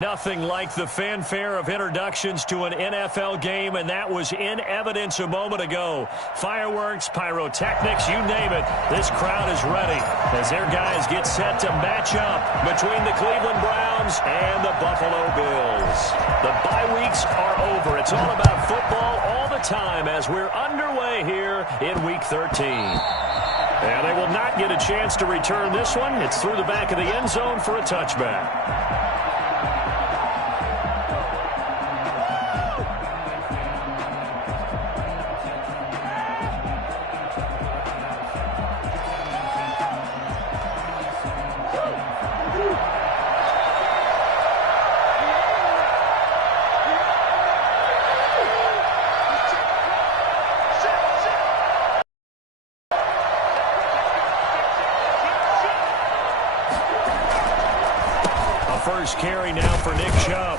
Nothing like the fanfare of introductions to an NFL game, and that was in evidence a moment ago. Fireworks, pyrotechnics, you name it. This crowd is ready as their guys get set to match up between the Cleveland Browns and the Buffalo Bills. The bye weeks are over. It's all about football all the time as we're underway here in Week 13. And they will not get a chance to return this one. It's through the back of the end zone for a touchback. First carry now for Nick Chubb.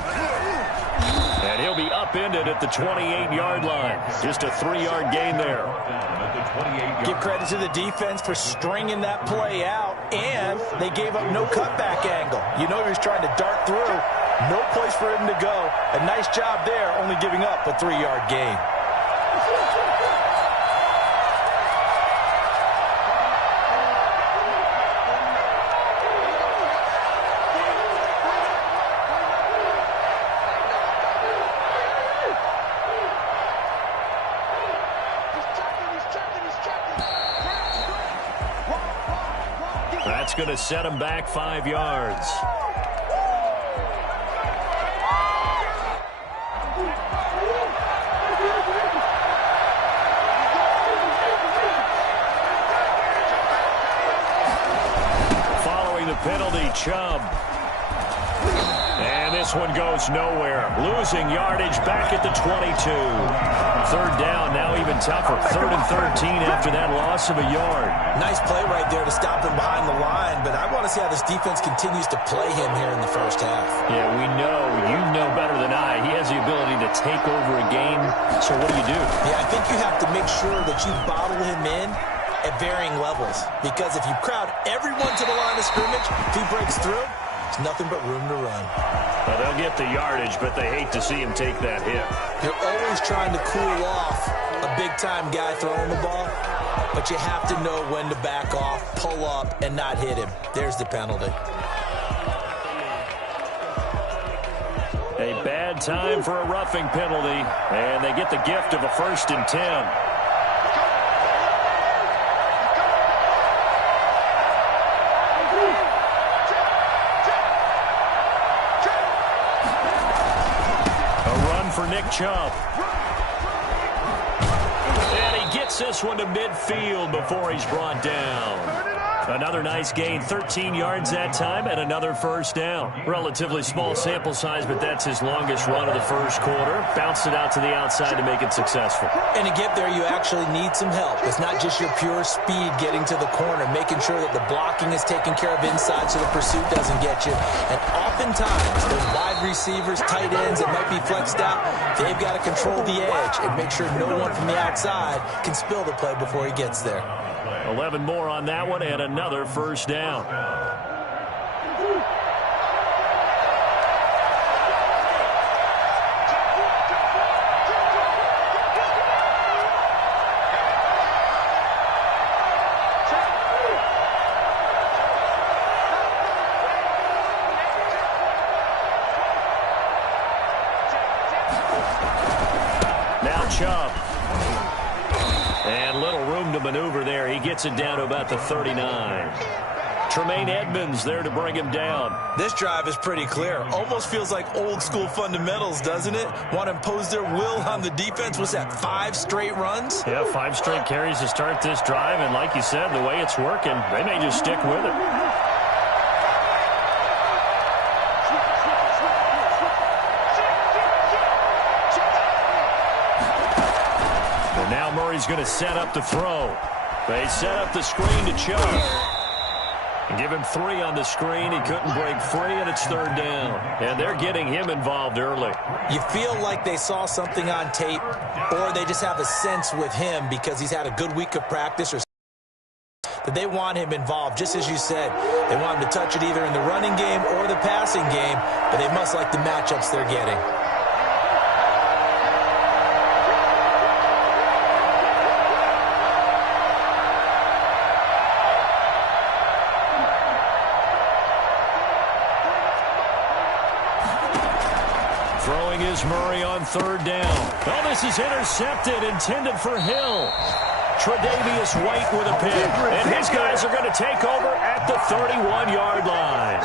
And he'll be upended at the 28-yard line. Just a 3-yard gain there. Give credit to the defense for stringing that play out, and they gave up no cutback angle. You know he was trying to dart through. No place for him to go. A nice job there, only giving up a 3-yard gain. That's going to set him back 5 yards. Following the penalty, Chubb. And this one goes nowhere. Losing yardage back at the 22. Third down, now even tougher. 3rd and 13 after that loss of a yard. Nice play right there to stop him behind the line, but I want to see how this defense continues to play him here in the first half. Yeah, we know. You know better than I. He has the ability to take over a game. So what do you do? Yeah, I think you have to make sure that you bottle him in at varying levels, because if you crowd everyone to the line of scrimmage, if he breaks through, there's nothing but room to run. Well, they'll get the yardage, but they hate to see him take that hit. You're always trying to cool off a big-time guy throwing the ball, but you have to know when to back off, pull up, and not hit him. There's the penalty. A bad time for a roughing penalty, and they get the gift of a 1st and 10. For Nick Chubb. And he gets this one to midfield before he's brought down. Another nice gain, 13 yards that time, and another first down. Relatively small sample size, but that's his longest run of the first quarter. Bounced it out to the outside to make it successful. And to get there, you actually need some help. It's not just your pure speed getting to the corner, making sure that the blocking is taken care of inside so the pursuit doesn't get you. And oftentimes, those wide receivers, tight ends that might be flexed out, they've got to control the edge and make sure no one from the outside can spill the play before he gets there. 11 more on that one and another first down. Now Chubb. And little room to maneuver there. He gets it down to about the 39. Tremaine Edmonds there to bring him down. This drive is pretty clear. Almost feels like old school fundamentals, doesn't it? Want to impose their will on the defense. Was that 5 straight runs? Yeah, 5 straight carries to start this drive. And like you said, the way it's working, they may just stick with it. Now Murray's going to set up the throw. They set up the screen to Chubb. And give him 3 on the screen. He couldn't break free, and it's 3rd down. And they're getting him involved early. You feel like they saw something on tape, or they just have a sense with him because he's had a good week of practice or that they want him involved. Just as you said, they want him to touch it either in the running game or the passing game, but they must like the matchups they're getting. Throwing is Murray on third down. Oh, this is intercepted, intended for Hill. Tre'Davious White with a pick. And his guys are going to take over at the 31-yard line.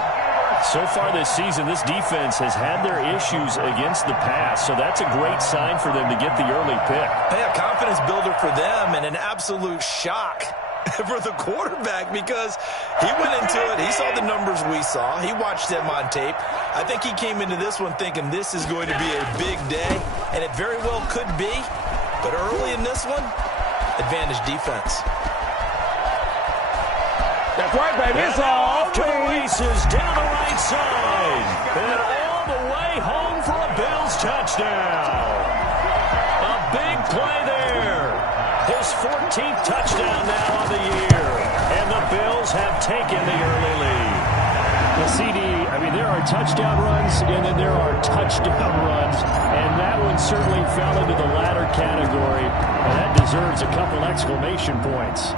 So far this season, this defense has had their issues against the pass, so that's a great sign for them to get the early pick. Yeah, confidence builder for them and an absolute shock for the quarterback because he went into it. He saw the numbers we saw. He watched them on tape. I think he came into this one thinking this is going to be a big day, and it very well could be. But early in this one, advantage defense. That's right, baby. It's off to the races down the right side. And all the way home for a Bills touchdown. A big play there. His 14th touchdown now on the year. And the Bills have taken the early lead. The CD, I mean, there are touchdown runs, and then there are touchdown runs. And that one certainly fell into the latter category. And that deserves a couple exclamation points.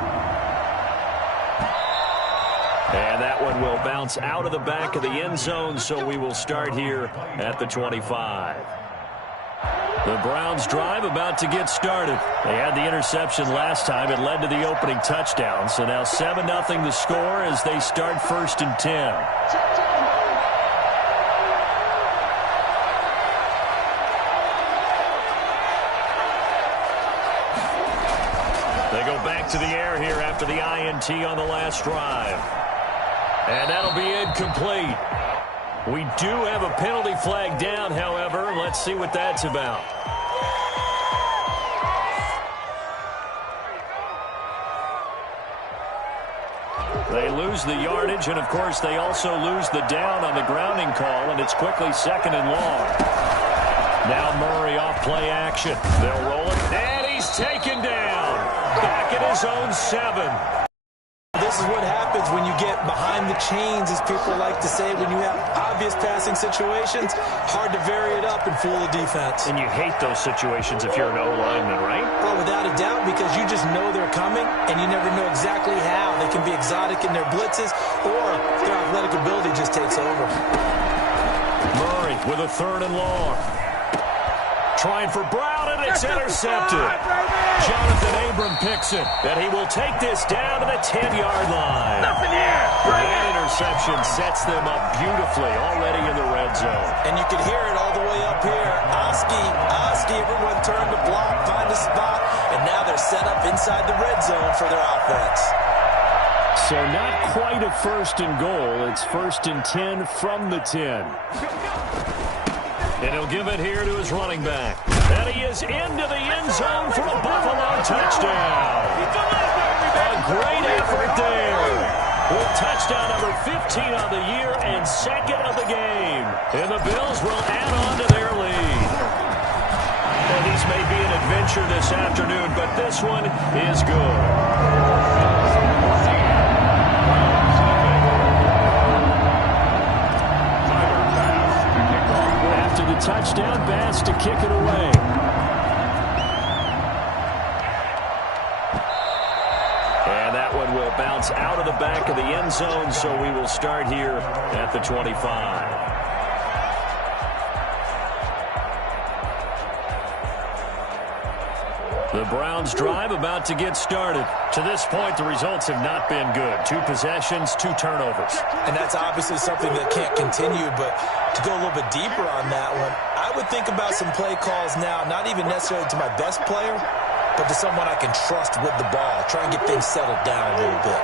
And that one will bounce out of the back of the end zone, so we will start here at the 25. The Browns drive about to get started. They had the interception last time. It led to the opening touchdown. So now 7-0 the score as they start 1st and 10. They go back to the air here after the INT on the last drive. And that'll be incomplete. We do have a penalty flag down, however. Let's see what that's about. They lose the yardage, and, of course, they also lose the down on the grounding call, and it's quickly 2nd and long. Now Murray off play action. They'll roll it, and he's taken down. Back at his own 7. This is what happens when you get behind the chains, as people like to say, when you have obvious passing situations. Hard to vary it up and fool the defense. And you hate those situations if you're an O-lineman, right? Well, without a doubt, because you just know they're coming, and you never know exactly how. They can be exotic in their blitzes, or their athletic ability just takes over. Murray with a 3rd and long. Trying for Brown, and it's intercepted. Jonathan Abram picks it, and he will take this down to the 10-yard line. Nothing here. That interception sets them up beautifully already in the red zone. And you can hear it all the way up here. Oski, everyone turned to block, find a spot, and now they're set up inside the red zone for their offense. So not quite a 1st and goal. It's 1st and 10 from the 10. And he'll give it here to his running back. And he is into the end zone for a Buffalo touchdown. A great effort there. With touchdown number 15 on the year and 2nd of the game. And the Bills will add on to their lead. And these may be an adventure this afternoon, but this one is good. Touchdown, Bass to kick it away. And that one will bounce out of the back of the end zone, so we will start here at the 25. The Browns drive about to get started. To this point, the results have not been good. 2 possessions, 2 turnovers. And that's obviously something that can't continue, but to go a little bit deeper on that one, I would think about some play calls now, not even necessarily to my best player, but to someone I can trust with the ball. Try and get things settled down a little bit.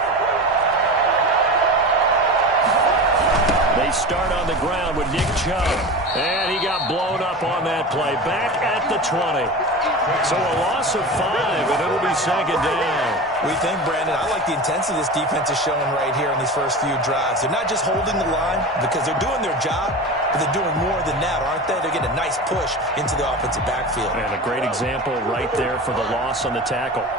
They start on the ground with Nick Chubb. And he got blown up on that play. Back at the 20. So a loss of 5, and it'll be 2nd down. We think, Brandon, I like the intensity this defense is showing right here in these first few drives. They're not just holding the line because they're doing their job, but they're doing more than that, aren't they? They're getting a nice push into the offensive backfield. And a great example right there for the loss on the tackle.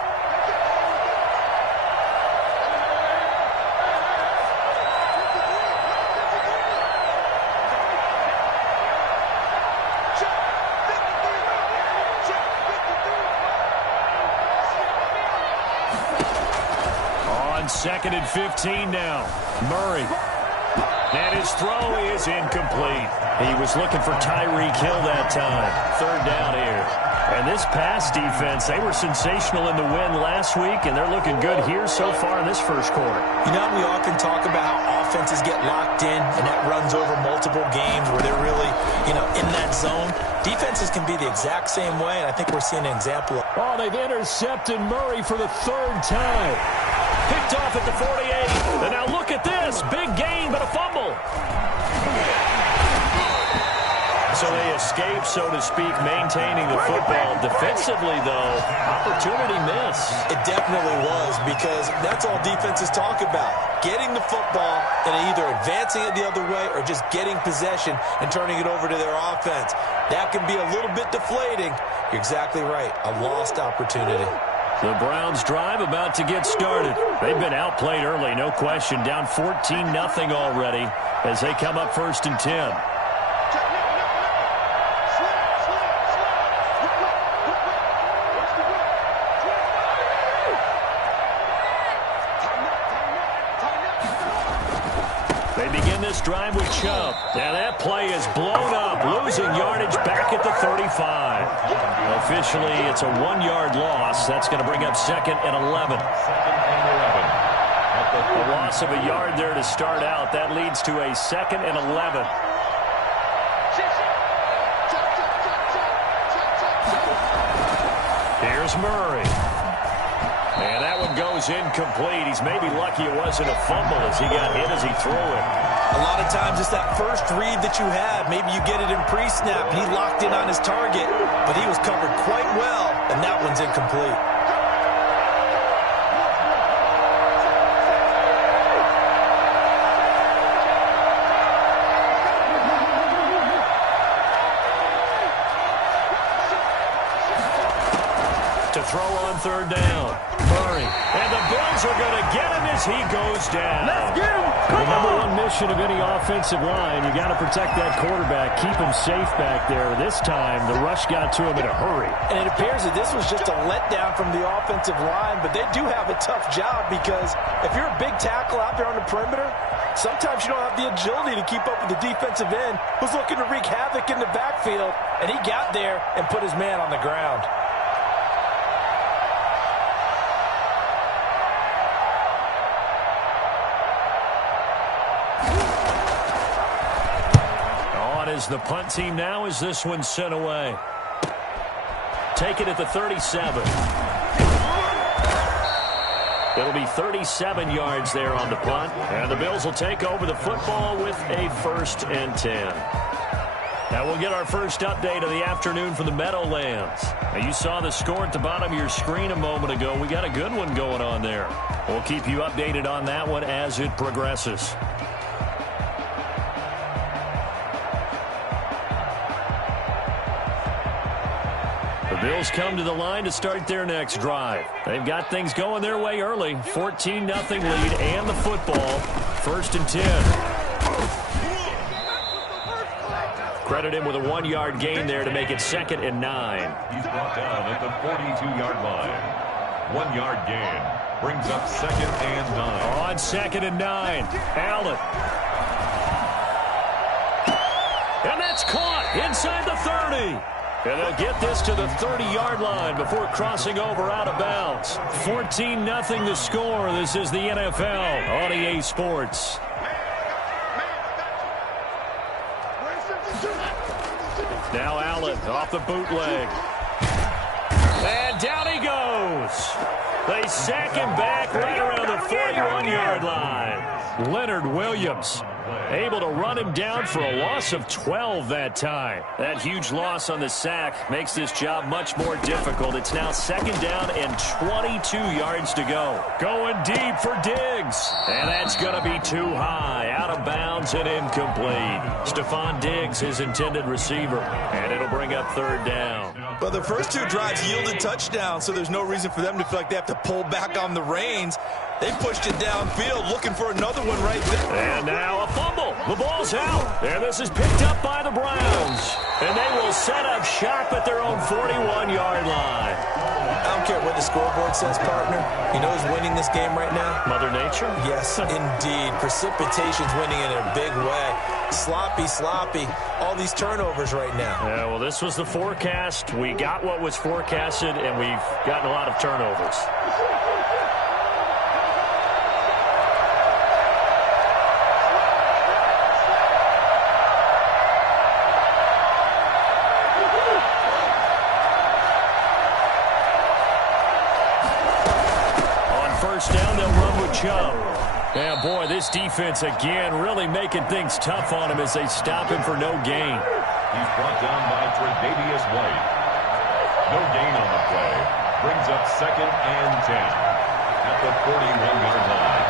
2nd and 15 now. Murray. And his throw is incomplete. He was looking for Tyreek Hill that time. 3rd down here. And this pass defense, they were sensational in the win last week, and they're looking good here so far in this first quarter. You know, we often talk about how offenses get locked in, and that runs over multiple games where they're really, in that zone. Defenses can be the exact same way, and I think we're seeing an example of. Oh, they've intercepted Murray for the 3rd time. Picked off at the 48. And now look at this. Big gain, but a fumble. So they escape, so to speak, maintaining the football. Defensively, though, opportunity miss. It definitely was, because that's all defenses talk about. Getting the football and either advancing it the other way or just getting possession and turning it over to their offense. That can be a little bit deflating. You're exactly right. A lost opportunity. The Browns drive about to get started. They've been outplayed early, no question. Down 14-0 already as they come up 1st and 10. They begin this drive with Chubb. Now that play is blown up, losing yardage back at the 35. Officially, it's a 1-yard loss. That's going to bring up 2nd and 11. A loss of a yard there to start out. That leads to a 2nd and 11. Here's Murray. And that one goes incomplete. He's maybe lucky it wasn't a fumble as he got hit as he threw it. A lot of times it's that first read that you have. Maybe you get it in pre-snap, and he locked in on his target, but he was covered quite well, and that one's incomplete. To throw on 3rd down. Murray. And the Bills are going to get him as he goes down. Let's get him. The number one mission of any offensive line, you got to protect that quarterback, keep him safe back there. This time, the rush got to him in a hurry. And it appears that this was just a letdown from the offensive line, but they do have a tough job because if you're a big tackle out there on the perimeter, sometimes you don't have the agility to keep up with the defensive end who's looking to wreak havoc in the backfield, and he got there and put his man on the ground. As the punt team now as this one sent away. Take it at the 37. It'll be 37 yards there on the punt. And the Bills will take over the football with a 1st and 10. Now we'll get our first update of the afternoon from the Meadowlands. Now you saw the score at the bottom of your screen a moment ago. We got a good one going on there. We'll keep you updated on that one as it progresses. The Bills come to the line to start their next drive. They've got things going their way early. 14-0 lead and the football. 1st and 10. Credit him with a 1-yard gain there to make it 2nd and 9. He's brought down at the 42-yard line. 1-yard gain brings up 2nd and 9. On 2nd and 9. Allen. And that's caught inside the 30. And they'll get this to the 30-yard line before crossing over out of bounds. 14-0 the score. This is the NFL on EA Sports. Now Allen off the bootleg. And down he goes. They sack him back right around the 41-yard line. Leonard Williams able to run him down for a loss of 12 that time. That huge loss on the sack makes this job much more difficult. It's now 2nd down and 22 yards to go. Going deep for Diggs. And that's going to be too high. Out of bounds and incomplete. Stephon Diggs, his intended receiver. And it'll bring up 3rd down. But the first 2 drives yielded touchdowns, so there's no reason for them to feel like they have to pull back on the reins. They pushed it downfield, looking for another one right there. And now a fumble. The ball's out. And this is picked up by the Browns. And they will set up shop at their own 41-yard line. I'm don't care what the scoreboard says, partner. You know who's winning this game right now? Mother Nature? Yes, indeed. Precipitation's winning in a big way. Sloppy, sloppy. All these turnovers right now. Yeah, well, this was the forecast. We got what was forecasted, and we've gotten a lot of turnovers. First down, they'll run with Chubb. Yeah, boy, this defense again really making things tough on him as they stop him for no gain. He's brought down by Tre'Davious White. No gain on the play. Brings up 2nd and 10 at the 41-yard line.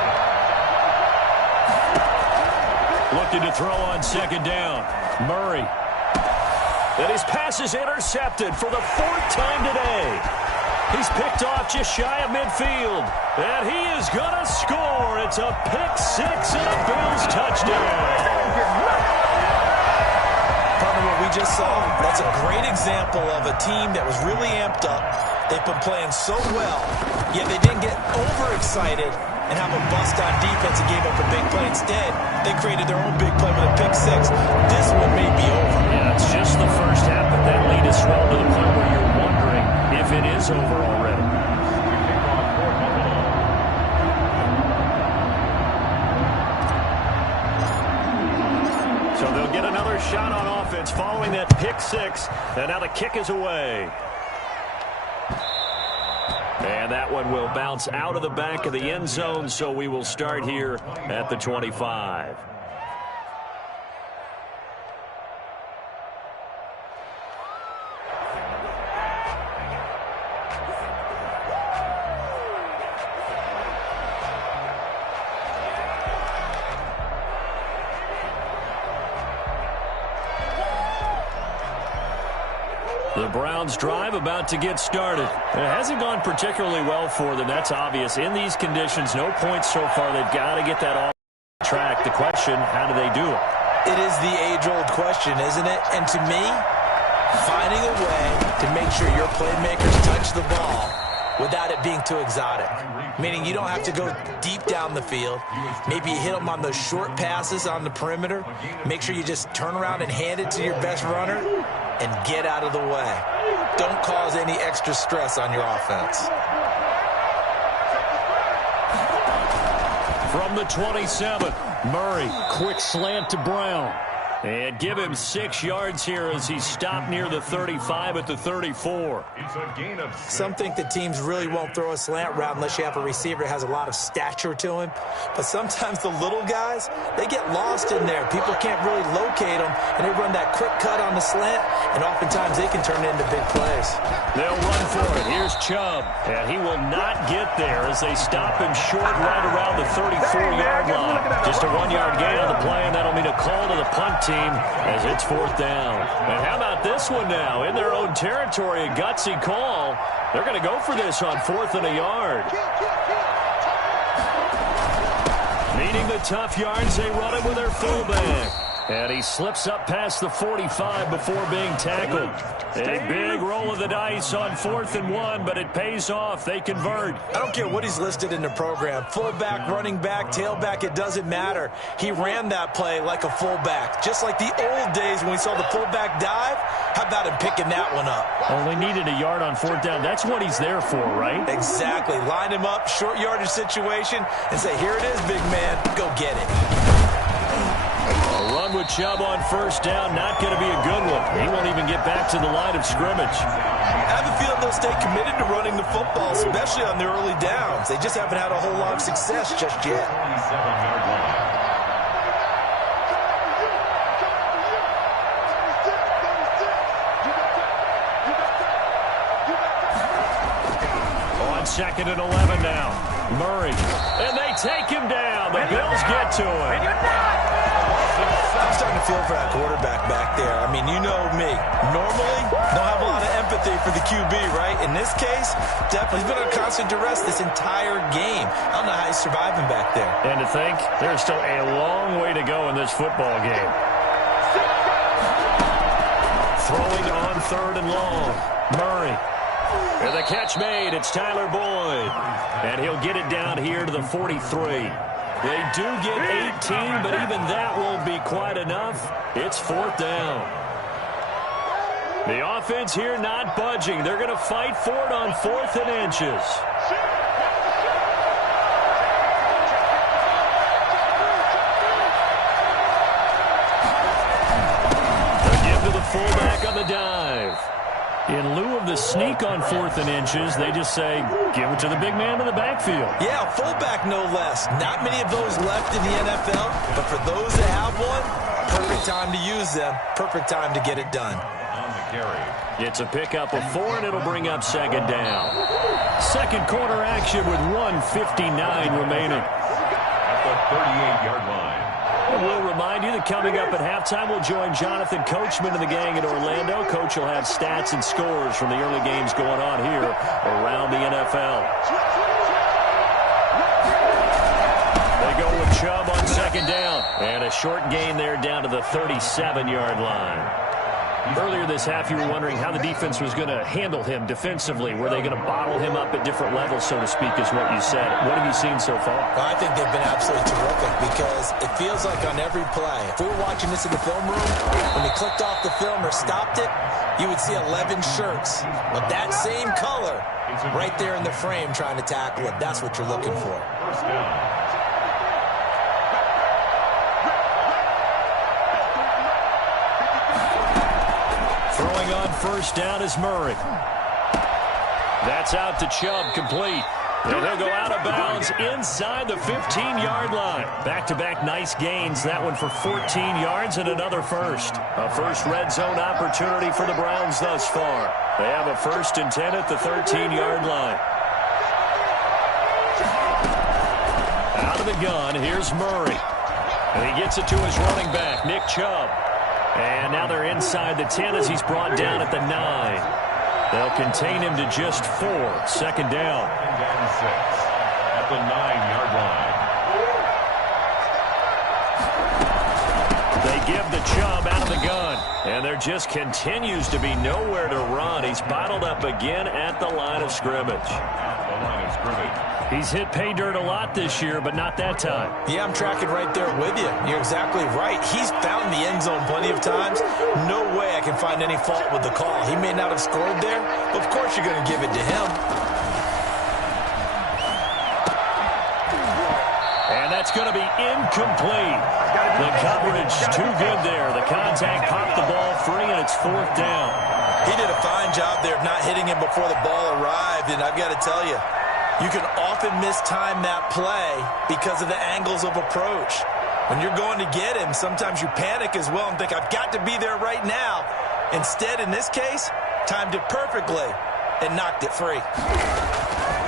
Looking to throw on 2nd down. Murray. And his pass is intercepted for the 4th time today. He's picked off just shy of midfield. And he is going to score. It's a pick-6 and a Bills touchdown. Partner, what we just saw, that's a great example of a team that was really amped up. They've been playing so well, yet they didn't get overexcited and have a bust on defense and gave up a big play. Instead, they created their own big play with a pick-6. This one may be over. Yeah, it's just the first half, but that lead is swelled to the point where you're wondering if it is over already. So they'll get another shot on offense following that pick-6, and now the kick is away. And that one will bounce out of the back of the end zone, so we will start here at the 25. The Browns drive about to get started. It hasn't gone particularly well for them. That's obvious. In these conditions, no points so far. They've got to get that off track. The question, how do they do it? It is the age-old question, isn't it? And to me, finding a way to make sure your playmakers touch the ball without it being too exotic. Meaning you don't have to go deep down the field. Maybe you hit them on those short passes on the perimeter. Make sure you just turn around and hand it to your best runner and get out of the way. Don't cause any extra stress on your offense. From the 27, Murray, quick slant to Brown. And give him 6 yards here as he stopped near the 35 at the 34. It's a gain of 6. Some think that teams really won't throw a slant route unless you have a receiver that has a lot of stature to him. But sometimes the little guys, they get lost in there. People can't really locate them, and they run that quick cut on the slant, and oftentimes they can turn it into big plays. They'll run for it. Here's Chubb. And he will not get there as they stop him short right around the 34-yard line. Just a 1-yard gain on the play, and that'll mean a call to the punt team as it's 4th down. And how about this one now? In their own territory, a gutsy call. They're going to go for this on 4th and a yard. Needing the tough yards, they run it with their fullback. And he slips up past the 45 before being tackled. A big roll of the dice on 4th and 1, but it pays off. They convert. I don't care what he's listed in the program. Fullback, running back, tailback, it doesn't matter. He ran that play like a fullback. Just like the old days when we saw the fullback dive. How about him picking that one up? Only needed a yard on 4th down. That's what he's there for, right? Exactly. Line him up, short yardage situation, and say, here it is, big man. Go get it. A run with Chubb on 1st down, not going to be a good one. He won't even get back to the line of scrimmage. I have a feeling they'll stay committed to running the football, especially on the early downs. They just haven't had a whole lot of success just yet. 27-yard line. On 2nd and 11 now. Murray. And they take him down. The Bills get to him. I'm starting to feel for that quarterback back there. I mean, you know me. Normally, don't have a lot of empathy for the QB, right? In this case, definitely he's been under constant duress this entire game. I don't know how he's surviving back there. And to think, there's still a long way to go in this football game. Throwing on 3rd and long. Murray. And the catch made. It's Tyler Boyd. And he'll get it down here to the 43. They do get 18, but even that won't be quite enough. It's 4th down. The offense here not budging. They're going to fight for it on 4th and inches. Fullback on the dive. In lieu of the sneak on 4th and inches, they just say, give it to the big man in the backfield. Yeah, fullback no less. Not many of those left in the NFL, but for those that have one, perfect time to use them. Perfect time to get it done. On the carry. It's a pickup of 4, and it'll bring up 2nd down. Second quarter action with 1:59 remaining. At the 38-yard line. We'll remind you that coming up at halftime, we'll join Jonathan Coachman and the gang in Orlando. Coach will have stats and scores from the early games going on here around the NFL. They go with Chubb on 2nd down. And a short gain there down to the 37-yard line. Earlier this half, you were wondering how the defense was going to handle him defensively. Were they going to bottle him up at different levels, so to speak, is what you said. What have you seen so far? Well, I think they've been absolutely terrific because it feels like on every play, if we were watching this in the film room, when we clicked off the film or stopped it, you would see 11 shirts with that same color right there in the frame trying to tackle it. That's what you're looking for. 1st down. Throwing on 1st down is Murray. That's out to Chubb, complete. And he'll go out of bounds inside the 15-yard line. Back-to-back nice gains. That one for 14 yards and another first. A first red zone opportunity for the Browns thus far. They have a 1st and 10 at the 13-yard line. Out of the gun, here's Murray. And he gets it to his running back, Nick Chubb. And now they're inside the 10 as he's brought down at the 9. They'll contain him to just 4. 2nd down. Down 6 at the 9-yard line. They give the Chubb out of the gun. And there just continues to be nowhere to run. He's bottled up again at the line of scrimmage. At the line of scrimmage. He's hit pay dirt a lot this year, but not that time. Yeah, I'm tracking right there with you. You're exactly right. He's found the end zone plenty of times. No way I can find any fault with the call. He may not have scored there, but of course you're going to give it to him. And that's going to be incomplete. The coverage too good there. The contact popped the ball free, and it's 4th down. He did a fine job there of not hitting him before the ball arrived, and I've got to tell you, you can often mistime that play because of the angles of approach. When you're going to get him, sometimes you panic as well and think, I've got to be there right now. Instead, in this case, timed it perfectly and knocked it free.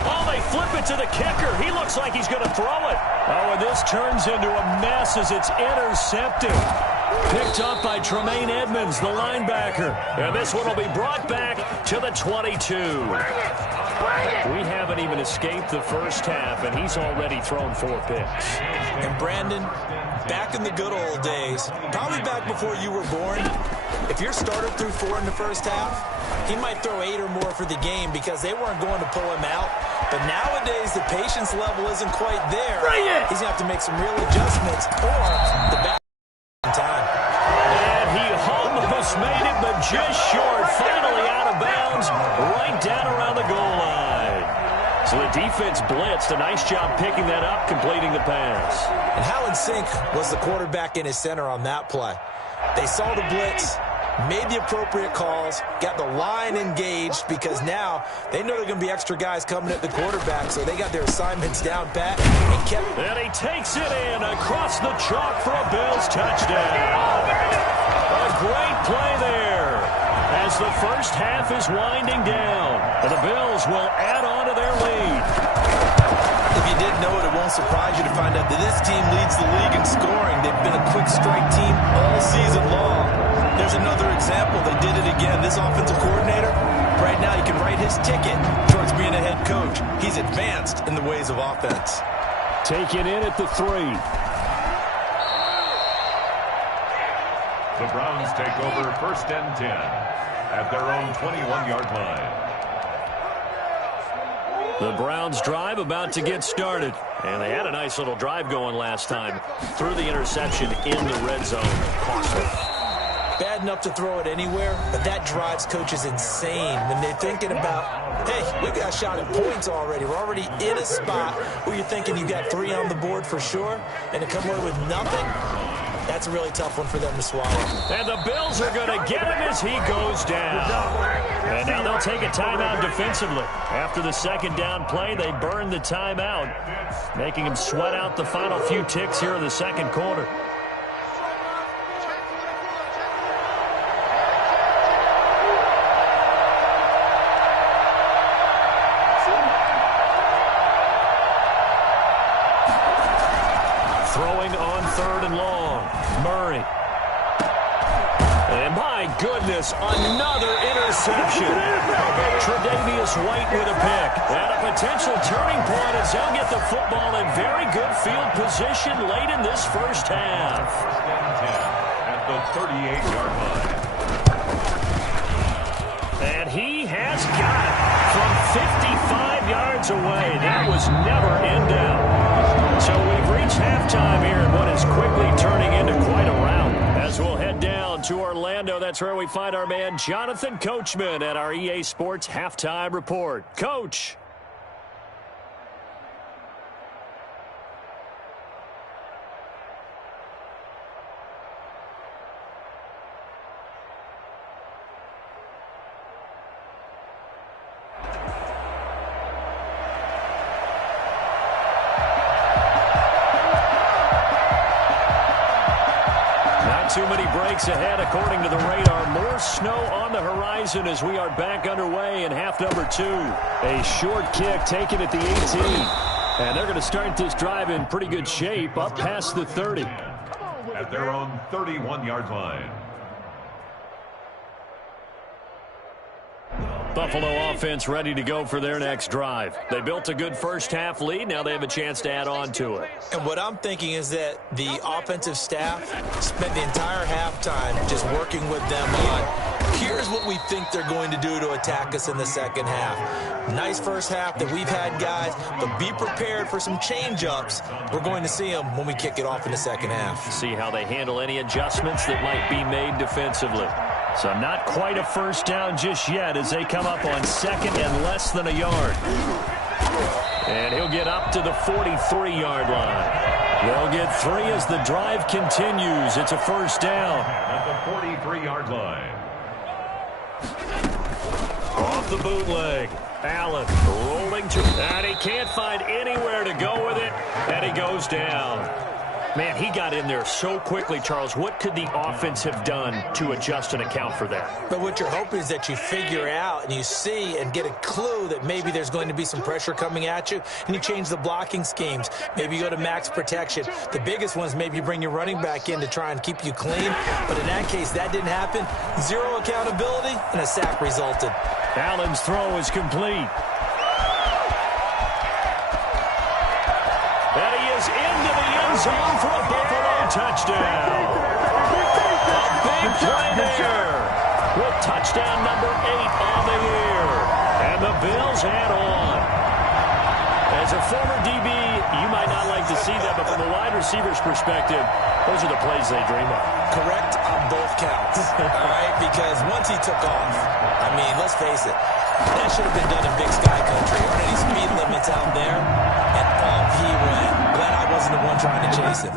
Oh, they flip it to the kicker. He looks like he's going to throw it. Oh, and this turns into a mess as it's intercepted. Picked up by Tremaine Edmonds, the linebacker. And this one will be brought back to the 22. We haven't even escaped the first half, and he's already thrown 4 picks. And Brandon, back in the good old days, probably back before you were born, if your starter threw 4 in the first half, he might throw 8 or more for the game because they weren't going to pull him out. But nowadays, the patience level isn't quite there. He's going to have to make some real adjustments or the back time. And he almost made it, but just short. Finally out of bounds, right down around the goal line. So the defense blitzed. A nice job picking that up, completing the pass. And how in sync was the quarterback in his center on that play? They saw the blitz, made the appropriate calls, got the line engaged because now they know there are going to be extra guys coming at the quarterback, so they got their assignments down pat and kept. And he takes it in across the chalk for a Bills touchdown. A great play there as the first half is winding down. And the Bills will add on to their lead. If you didn't know it, it won't surprise you to find out that this team leads the league in scoring. They've been a quick strike team all season long. There's another example. They did it again. This offensive coordinator, right now he can write his ticket towards being a head coach. He's advanced in the ways of offense. Taken in at the 3. The Browns take over 1st and 10 at their own 21-yard line. The Browns drive about to get started. And they had a nice little drive going last time. Threw the interception in the red zone. Costly. Bad enough to throw it anywhere, but that drives coaches insane when they're thinking about, hey, we got shot at points already. We're already in a spot where you're thinking you got 3 on the board for sure, and to come away with nothing, that's a really tough one for them to swallow. And the Bills are going to get him as he goes down. And now they'll take a timeout defensively. After the second down play, they burn the timeout, making him sweat out the final few ticks here in the second quarter. Throwing on 3rd and long. Murray. And my goodness, another interception. Tre'Davious White with a pick. And a potential turning point as they'll get the football in very good field position late in this first half. At the 38-yard line. And he has got it from 55 yards away. That was never in doubt. So we've reached halftime here in what is quickly turning into quite a rout. As we'll head down to Orlando, that's where we find our man Jonathan Coachman at our EA Sports Halftime Report. Coach. Too many breaks ahead according to the radar. More snow on the horizon as we are back underway in half number 2. A short kick taken at the 18. And they're going to start this drive in pretty good shape up past the 30. At their own 31-yard line. Buffalo offense ready to go for their next drive. They built a good first half lead. Now they have a chance to add on to it. And what I'm thinking is that the offensive staff spent the entire halftime just working with them on, here's what we think they're going to do to attack us in the second half. Nice first half that we've had, guys, but be prepared for some change-ups. We're going to see them when we kick it off in the second half. See how they handle any adjustments that might be made defensively. So not quite a first down just yet as they come up on 2nd and less than a yard. And he'll get up to the 43-yard line. They'll get 3 as the drive continues. It's a first down. At the 43-yard line. Off the bootleg. Allen rolling to, and he can't find anywhere to go with it, and he goes down. Man, he got in there so quickly, Charles. What could the offense have done to adjust and account for that? But what you're hoping is that you figure out and you see and get a clue that maybe there's going to be some pressure coming at you, and you change the blocking schemes. Maybe you go to max protection. The biggest one is maybe you bring your running back in to try and keep you clean. But in that case, that didn't happen. 0 accountability, and a sack resulted. Allen's throw is complete. And he is into the end zone for a Buffalo touchdown. A big play there with touchdown number 8 on the year. And the Bills add on. As a former DB, you might not like to see that, but from a wide receiver's perspective, those are the plays they dream of. Correct on both counts. All right, because once he took off, I mean, let's face it, that should have been done in Big Sky Country. Aren't any speed limits out there? And off he went. Glad I wasn't the one trying to chase him.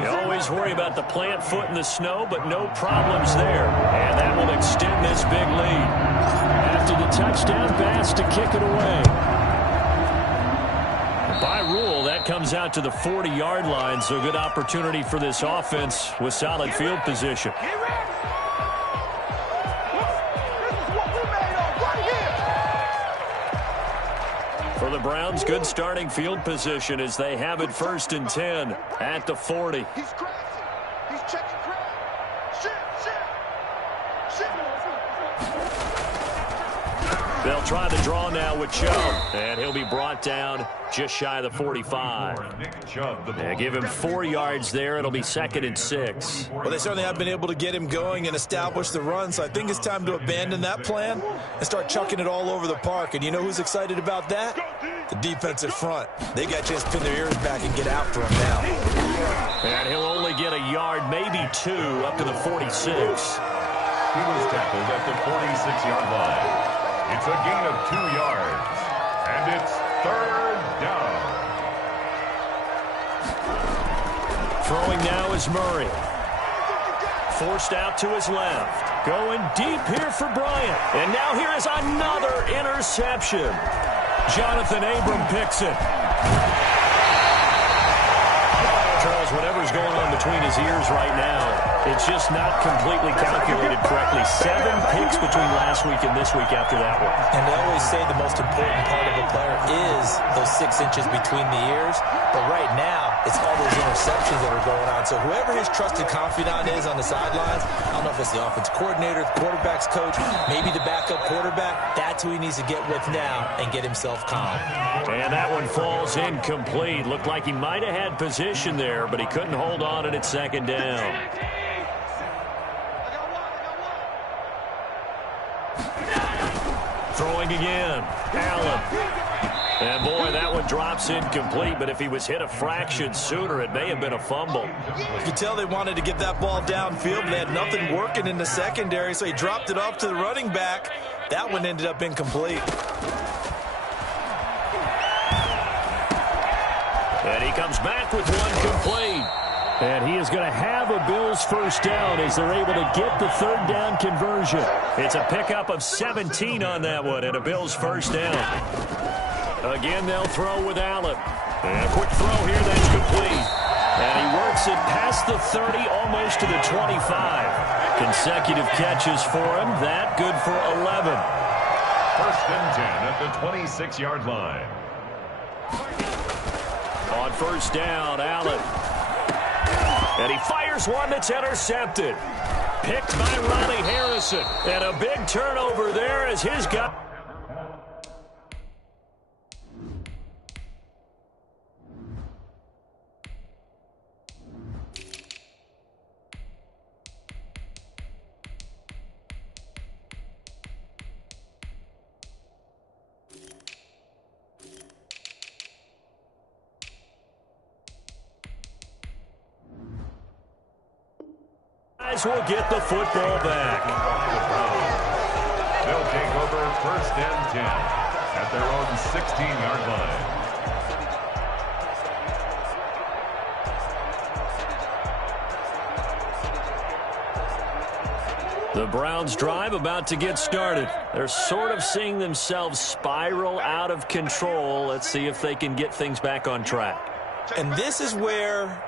You always worry about the plant foot in the snow, but no problems there. And that will extend this big lead. After the touchdown pass to kick it away. By rule, that comes out to the 40-yard line, so good opportunity for this offense with solid field position. For the Browns, good starting field position as they have it 1st and 10 at the 40. He's crazy. He's checking crazy. Shit. They'll try the draw now with Chubb, and he'll be brought down just shy of the 45. And give him 4 yards there. It'll be 2nd and 6. Well, they certainly have been able to get him going and establish the run, so I think it's time to abandon that plan and start chucking it all over the park. And you know who's excited about that? The defensive front. They got a chance to pin their ears back and get after him now. And he'll only get a yard, maybe 2, up to the 46. He was tackled at the 46-yard line. It's a gain of 2 yards, and it's 3rd down. Throwing now is Murray. Forced out to his left. Going deep here for Bryant. And now here is another interception. Jonathan Abram picks it. Charles, whatever's going on between his ears right now, it's just not completely calculated correctly. 7 picks between last week and this week after that one. And they always say the most important part of a player is those 6 inches between the ears. But right now, it's all those interceptions that are going on. So whoever his trusted confidant is on the sidelines, I don't know if it's the offense coordinator, the quarterback's coach, maybe the backup quarterback, that's who he needs to get with now and get himself calm. And that one falls incomplete. Looked like he might have had position there, but he couldn't hold on and it's 2nd down. Throwing again. Allen. And, boy, that one drops incomplete, but if he was hit a fraction sooner, it may have been a fumble. You could tell they wanted to get that ball downfield, but they had nothing working in the secondary, so he dropped it off to the running back. That one ended up incomplete. And he comes back with one complete. And he is going to have a Bills first down as they're able to get the 3rd down conversion. It's a pickup of 17 on that one and a Bills first down. Again, they'll throw with Allen. And a quick throw here that's complete. And he works it past the 30, almost to the 25. Consecutive catches for him. That good for 11. 1st and 10 at the 26-yard line. On first down, Allen. And he fires one that's intercepted. Picked by Ronnie Harrison. And a big turnover there as his guy. Will get the football back. They'll take over 1st and 10 at their own 16-yard line. The Browns' drive about to get started. They're sort of seeing themselves spiral out of control. Let's see if they can get things back on track. And this is where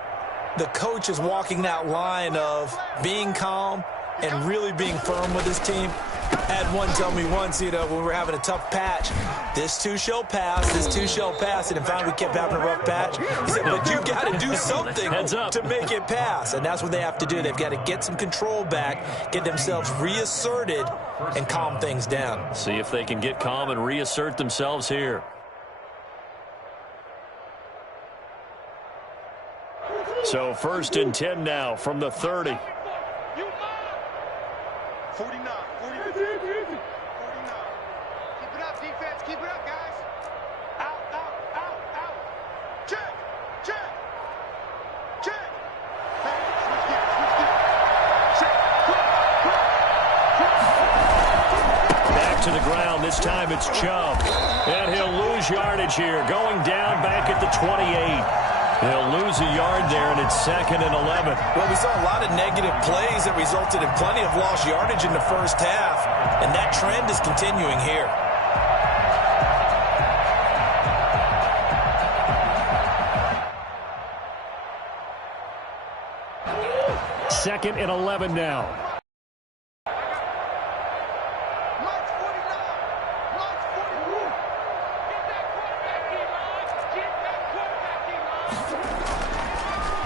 the coach is walking that line of being calm and really being firm with his team. I had one tell me once, when we were having a tough patch, this too shall pass, this too shall pass, and finally we kept having a rough patch. He said, but you got to do something to make it pass, and that's what they have to do. They've got to get some control back, get themselves reasserted, and calm things down. See if they can get calm and reassert themselves here. So 1st and 10 now from the 30. 49. 49. Keep it up, defense. Keep it up, guys. Out. Check. Hey, switch gears. Check. Back to the ground. This time it's Chubb. And he'll lose yardage here. Going down back at the 28. They'll lose a yard there, and it's 2nd and 11. Well, we saw a lot of negative plays that resulted in plenty of lost yardage in the first half, and that trend is continuing here. 2nd and 11 now.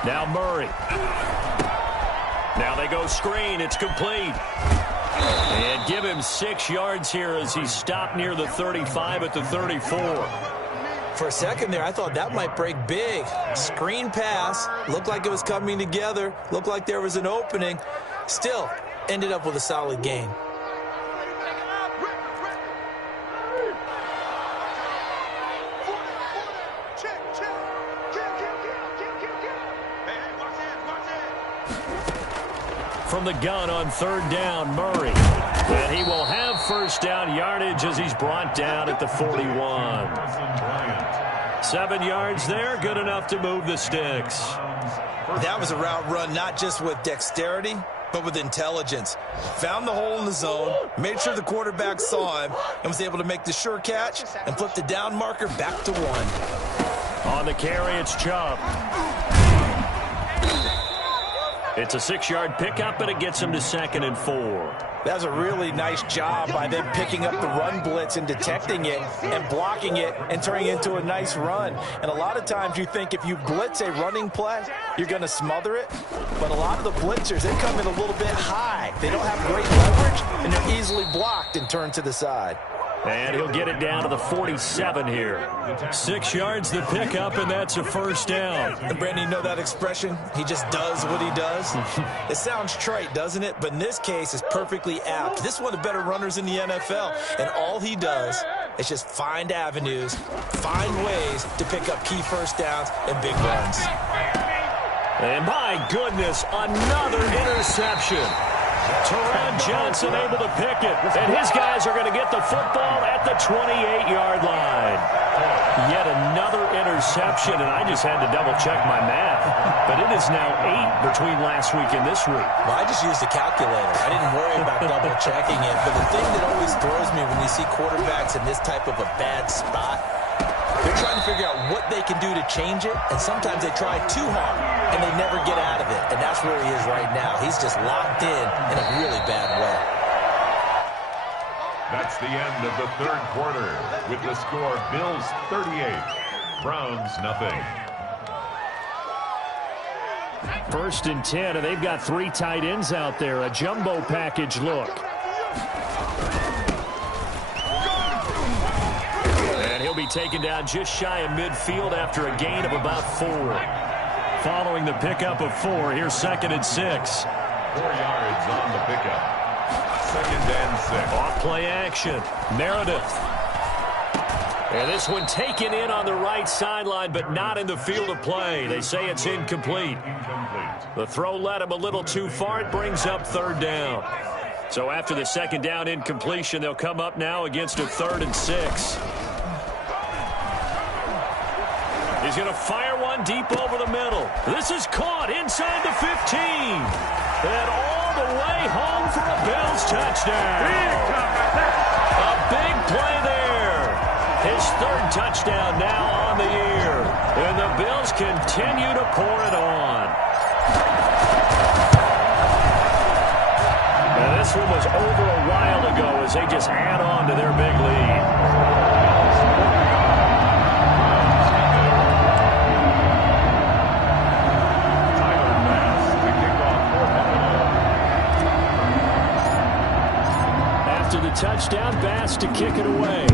Now Murray. Now they go screen. It's complete. And give him 6 yards here as he stopped near the 35 at the 34. For a second there, I thought that might break big. Screen pass. Looked like it was coming together. Looked like there was an opening. Still, ended up with a solid gain. From the gun on 3rd down, Murray. And he will have first down yardage as he's brought down at the 41. 7 yards there, good enough to move the sticks. That was a route run not just with dexterity, but with intelligence. Found the hole in the zone, made sure the quarterback saw him, and was able to make the sure catch and flip the down marker back to 1. On the carry, it's Chubb. It's a 6-yard pickup, and it gets him to 2nd and 4. That was a really nice job by them picking up the run blitz and detecting it and blocking it and turning it into a nice run. And a lot of times you think if you blitz a running play, you're going to smother it. But a lot of the blitzers, they come in a little bit high. They don't have great leverage, and they're easily blocked and turned to the side. And he'll get it down to the 47 here. 6 yards the pickup, and that's a first down. And Brandon, you know that expression? He just does what he does. It sounds trite, doesn't it? But in this case, it's perfectly apt. This is one of the better runners in the NFL, and all he does is just find avenues, find ways to pick up key first downs and big runs. And my goodness, another interception. Teron Johnson able to pick it, and his guys are going to get the football at the 28-yard line. Yet another interception, and I just had to double-check my math. But it is now 8 between last week and this week. Well, I just used a calculator. I didn't worry about double-checking it. But the thing that always throws me when you see quarterbacks in this type of a bad spot, they're trying to figure out what they can do to change it, and sometimes they try too hard, and they never get out of it. And that's where he is right now. He's just locked in a really bad way. That's the end of the 3rd quarter with the score Bills 38, Browns nothing. 1st and 10, and they've got 3 tight ends out there. A jumbo package look. And he'll be taken down just shy of midfield after a gain of about 4. Following the pickup of 4, here's 2nd and 6. 4 yards on the pickup. 2nd and 6. Off play action. Meredith. And this one taken in on the right sideline, but not in the field of play. They say it's incomplete. The throw led him a little too far. It brings up 3rd down. So after the 2nd down incompletion, they'll come up now against a 3rd and 6. He's going to fire one deep over the middle. This is caught inside the 15. And all the way home for a Bills touchdown. A big play there. His 3rd touchdown now on the year. And the Bills continue to pour it on. And this one was over a while ago as they just add on to their big lead. Touchdown, Bass to kick it away.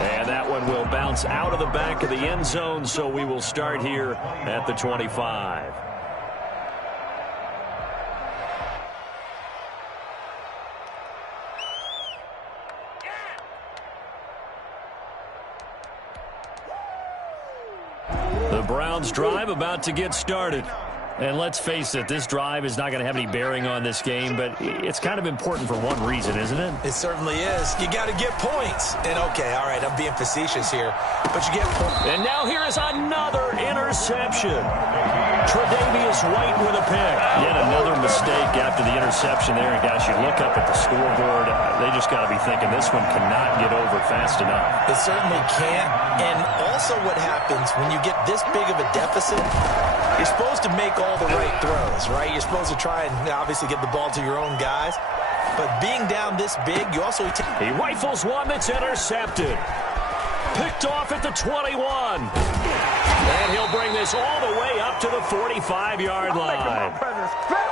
And that one will bounce out of the back of the end zone, so we will start here at the 25. The Browns drive about to get started. And let's face it, this drive is not going to have any bearing on this game, but it's kind of important for one reason, isn't it? It certainly is. You got to get points. And, okay, all right, I'm being facetious here, but you get points. And now here is another interception. Tre'Davious White with a pick. Yet another mistake after the interception there. And, guys, you look up at the scoreboard, they just got to be thinking this one cannot get over fast enough. It certainly can't. And also what happens when you get this big of a deficit, you're supposed to make all the right throws, right? You're supposed to try and obviously get the ball to your own guys. But being down this big, you also... He rifles one that's intercepted. Picked off at the 21. And he'll bring this all the way up to the 45-yard line.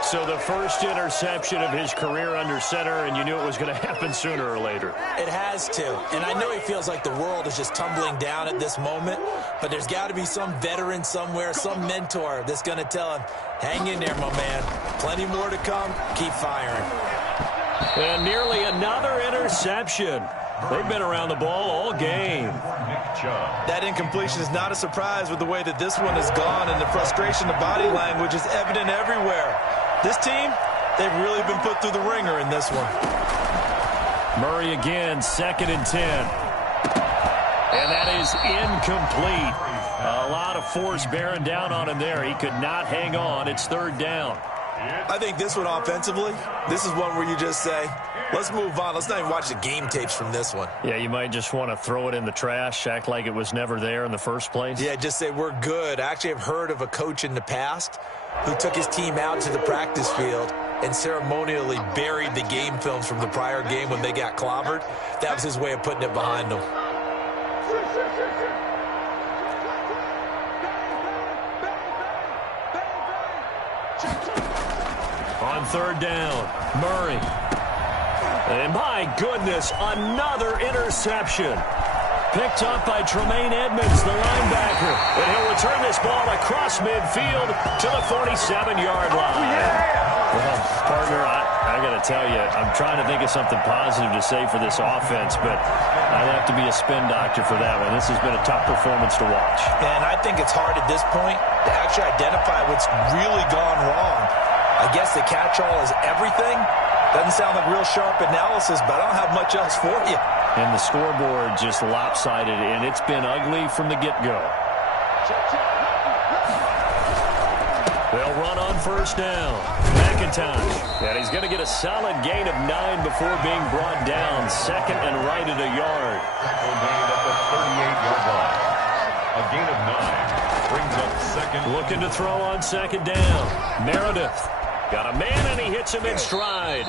So the first interception of his career under center, and you knew it was going to happen sooner or later. It has to. And I know he feels like the world is just tumbling down at this moment, but there's got to be some veteran somewhere, some mentor that's going to tell him, hang in there, my man. Plenty more to come. Keep firing. And nearly another interception. They've been around the ball all game. That incompletion is not a surprise with the way that this one has gone, and the frustration, the body language is evident everywhere. This team, they've really been put through the ringer in this one. Murray again, 2nd and 10. And that is incomplete. A lot of force bearing down on him there. He could not hang on. It's 3rd down. I think this one offensively, this is one where you just say, let's move on. Let's not even watch the game tapes from this one. Yeah, you might just want to throw it in the trash, act like it was never there in the first place. Yeah, just say we're good. I actually have heard of a coach in the past who took his team out to the practice field and ceremonially buried the game films from the prior game when they got clobbered. That was his way of putting it behind them. On 3rd down, Murray. And my goodness, another interception. Picked up by Tremaine Edmonds, the linebacker. And he'll return this ball across midfield to the 47-yard line. Well, partner, I got to tell you, I'm trying to think of something positive to say for this offense, but I'd have to be a spin doctor for that one. This has been a tough performance to watch. And I think it's hard at this point to actually identify what's really gone wrong. I guess the catch-all is everything. Doesn't sound like real sharp analysis, but I don't have much else for you. And the scoreboard just lopsided, and it's been ugly from the get-go. They'll run on 1st down. McIntosh. And he's going to get a solid gain of 9 before being brought down. 2nd and right at a yard. Gain at the 38-yard line. A gain of 9 brings up 2nd. Looking to throw on 2nd down. Meredith. Got a man, and he hits him in stride.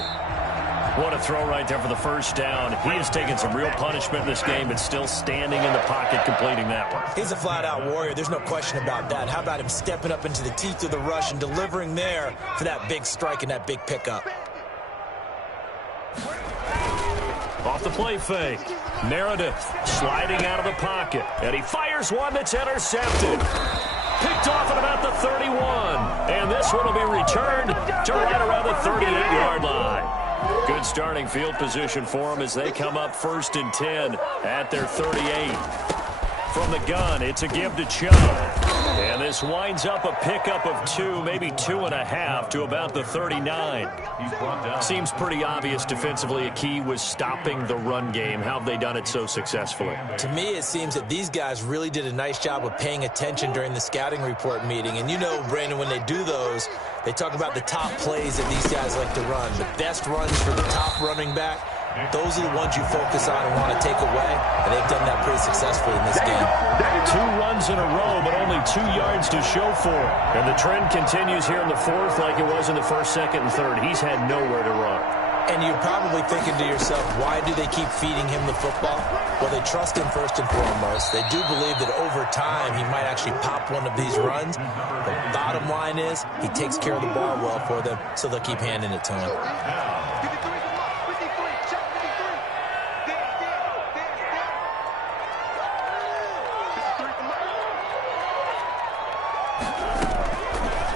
What a throw right there for the 1st down. He has taken some real punishment in this game, but still standing in the pocket completing that one. He's a flat-out warrior. There's no question about that. How about him stepping up into the teeth of the rush and delivering there for that big strike and that big pickup? Off the play fake. Meredith sliding out of the pocket. And he fires one that's intercepted. Picked off at about the 31. And this one will be returned to right around the 38-yard line. Good starting field position for them as they come up 1st and 10 at their 38. From the gun, it's a give to Chubb. And this winds up a pickup of 2, maybe 2.5 to about the 39. Seems pretty obvious defensively a key was stopping the run game. How have they done it so successfully? To me, it seems that these guys really did a nice job of paying attention during the scouting report meeting. And you know, Brandon, when they do those, they talk about the top plays that these guys like to run. The best runs for the top running back. Those are the ones you focus on and want to take away, and they've done that pretty successfully in this game. 2 runs in a row, but only 2 yards to show for it. And the trend continues here in the 4th like it was in the 1st, 2nd, and 3rd. He's had nowhere to run. And you're probably thinking to yourself, why do they keep feeding him the football? Well, they trust him first and foremost. They do believe that over time he might actually pop one of these runs. The bottom line is he takes care of the ball well for them, so they'll keep handing it to him.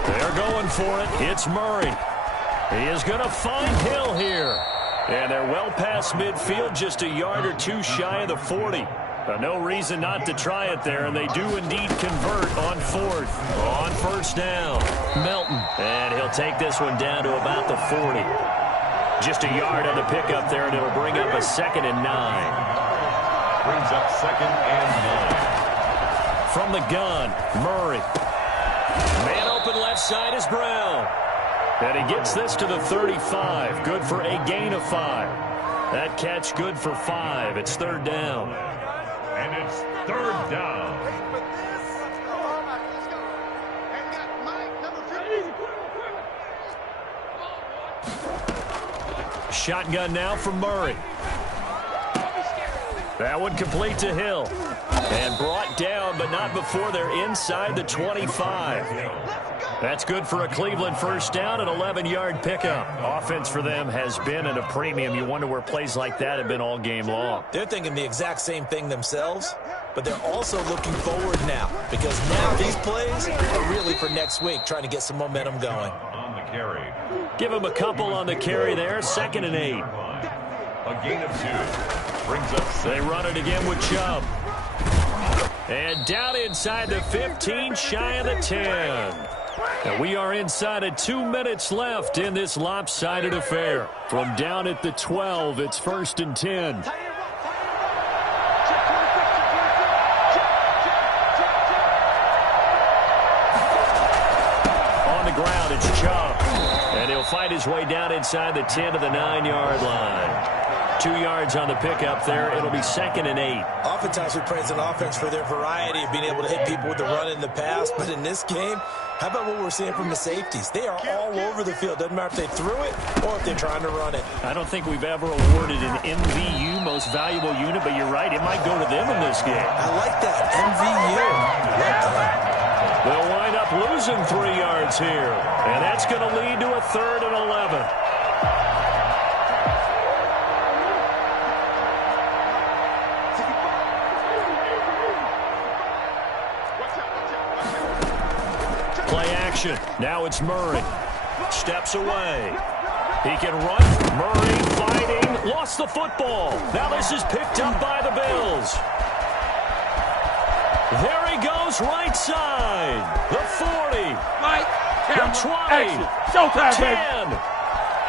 They're going for it. It's Murray. He is going to find Hill here. And they're well past midfield, just a yard or 2 shy of the 40. No reason not to try it there, and they do indeed convert on 4th. On 1st down, Melton. And he'll take this one down to about the 40. Just a yard on the pickup there, and it'll bring up a 2nd and 9. Brings up 2nd and 9. From the gun, Murray. Man open left side is Brown. And he gets this to the 35. Good for a gain of 5. That catch good for 5. It's 3rd down. And it's 3rd down. Shotgun now from Murray. That one complete to Hill. And brought down, but not before they're inside the 25. That's good for a Cleveland first down, an 11-yard pickup. Offense for them has been at a premium. You wonder where plays like that have been all game long. They're thinking the exact same thing themselves, but they're also looking forward now, because now these plays are really for next week, trying to get some momentum going. On the carry. Give them a couple on the carry there, 2nd and 8. A gain of 2. Brings up 6. They run it again with Chubb. And down inside the 15, shy of the 10. And we are inside of 2 minutes left in this lopsided affair. From down at the 12, it's 1st and 10. On the ground, it's Chubb. And he'll fight his way down inside the 10 to the 9-yard line. 2 yards on the pickup there. It'll be 2nd and 8. Oftentimes we praise an offense for their variety of being able to hit people with the run in the pass, but in this game, how about what we're seeing from the safeties? They are all over the field. Doesn't matter if they threw it or if they're trying to run it. I don't think we've ever awarded an MVU, most valuable unit, but you're right, it might go to them in this game. I like that, MVU. Well done. They'll wind up losing 3 yards here, and that's going to lead to a 3rd and 11. Play action. Now it's Murray. Steps away. He can run. Murray fighting. Lost the football. Now this is picked up by the Bills. There he goes, right side. The 40. Mike, the 20. Showtime, 10.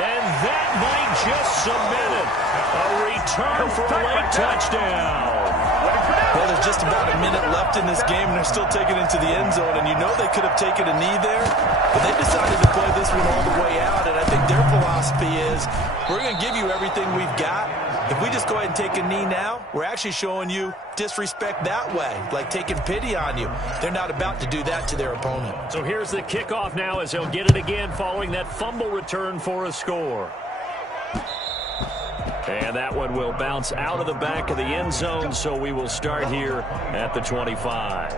And that might just cement it. A return for a late touchdown. Well, there's just about a minute left in this game, and they're still taking it to the end zone. And you know they could have taken a knee there, but they decided to play this one all the way out. And I think their philosophy is, we're going to give you everything we've got. If we just go ahead and take a knee now, we're actually showing you disrespect that way, like taking pity on you. They're not about to do that to their opponent. So here's the kickoff now as they'll get it again following that fumble return for a score. And that one will bounce out of the back of the end zone, so we will start here at the 25.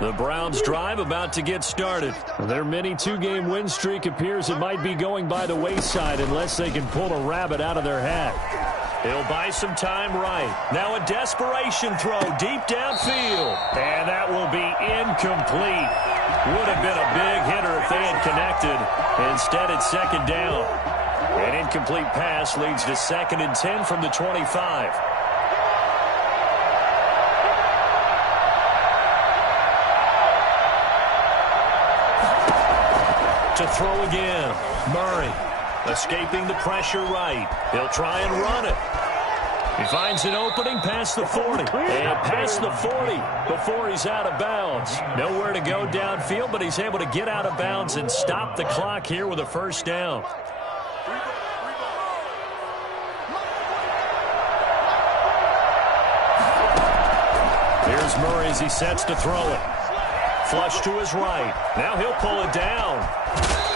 The Browns drive about to get started. Their mini two-game win streak appears it might be going by the wayside unless they can pull a rabbit out of their hat. He'll buy some time right. Now a desperation throw deep downfield. And that will be incomplete. Would have been a big hitter if they had connected. Instead, it's 2nd down. An incomplete pass leads to 2nd and 10 from the 25. To throw again. Murray escaping the pressure right. He'll try and run it. He finds an opening past the 40. And past the 40 before he's out of bounds. Nowhere to go downfield, but he's able to get out of bounds and stop the clock here with a 1st down. Here's Murray as he sets to throw it. Flush to his right. Now he'll pull it down.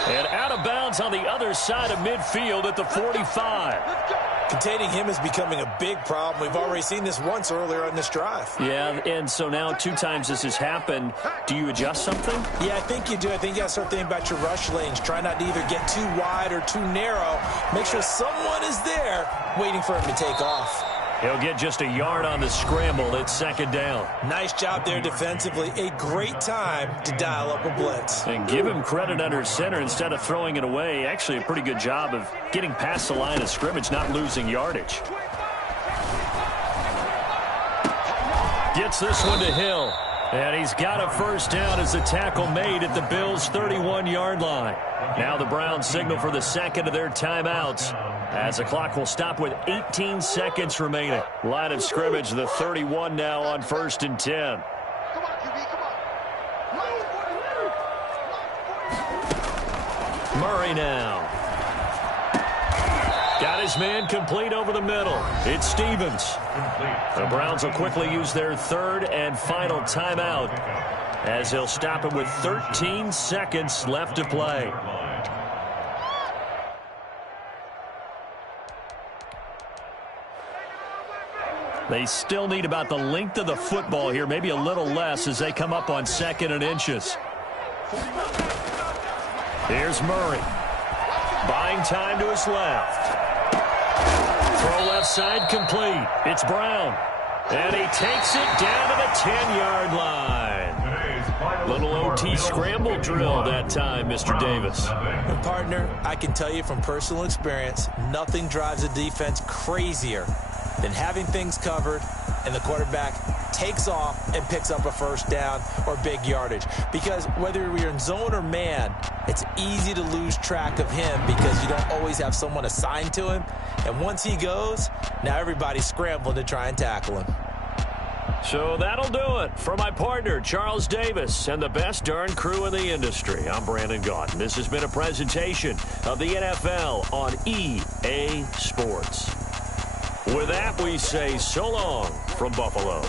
And out of bounds on the other side of midfield at the 45. Containing him is becoming a big problem. We've already seen this once earlier on this drive. Yeah, and so now 2 times this has happened. Do you adjust something? Yeah, I think you do. I think you got to start thinking about your rush lanes. Try not to either get too wide or too narrow. Make sure someone is there waiting for him to take off. He'll get just a yard on the scramble. It's 2nd down. Nice job there defensively. A great time to dial up a blitz. And give him credit under center instead of throwing it away. Actually a pretty good job of getting past the line of scrimmage, not losing yardage. Gets this one to Hill. And he's got a 1st down as the tackle made at the Bills' 31-yard line. Now the Browns signal for the 2nd of their timeouts, as the clock will stop with 18 seconds remaining. Line of scrimmage, the 31 now on 1st and 10. Come on, QB, come on. Murray now. Got his man complete over the middle. It's Stevens. The Browns will quickly use their 3rd and final timeout as he'll stop it with 13 seconds left to play. They still need about the length of the football here, maybe a little less as they come up on 2nd and inches. Here's Murray. Buying time to his left. Throw left side complete. It's Brown. And he takes it down to the 10-yard line. Little OT scramble drill that time, Mr. Davis. And partner, I can tell you from personal experience, nothing drives a defense crazier than having things covered and the quarterback takes off and picks up a first down or big yardage. Because whether you're in zone or man, it's easy to lose track of him because you don't always have someone assigned to him. And once he goes, now everybody's scrambling to try and tackle him. So that'll do it for my partner, Charles Davis, and the best darn crew in the industry. I'm Brandon Gaudin. This has been a presentation of the NFL on EA Sports. With that, we say so long from Buffalo.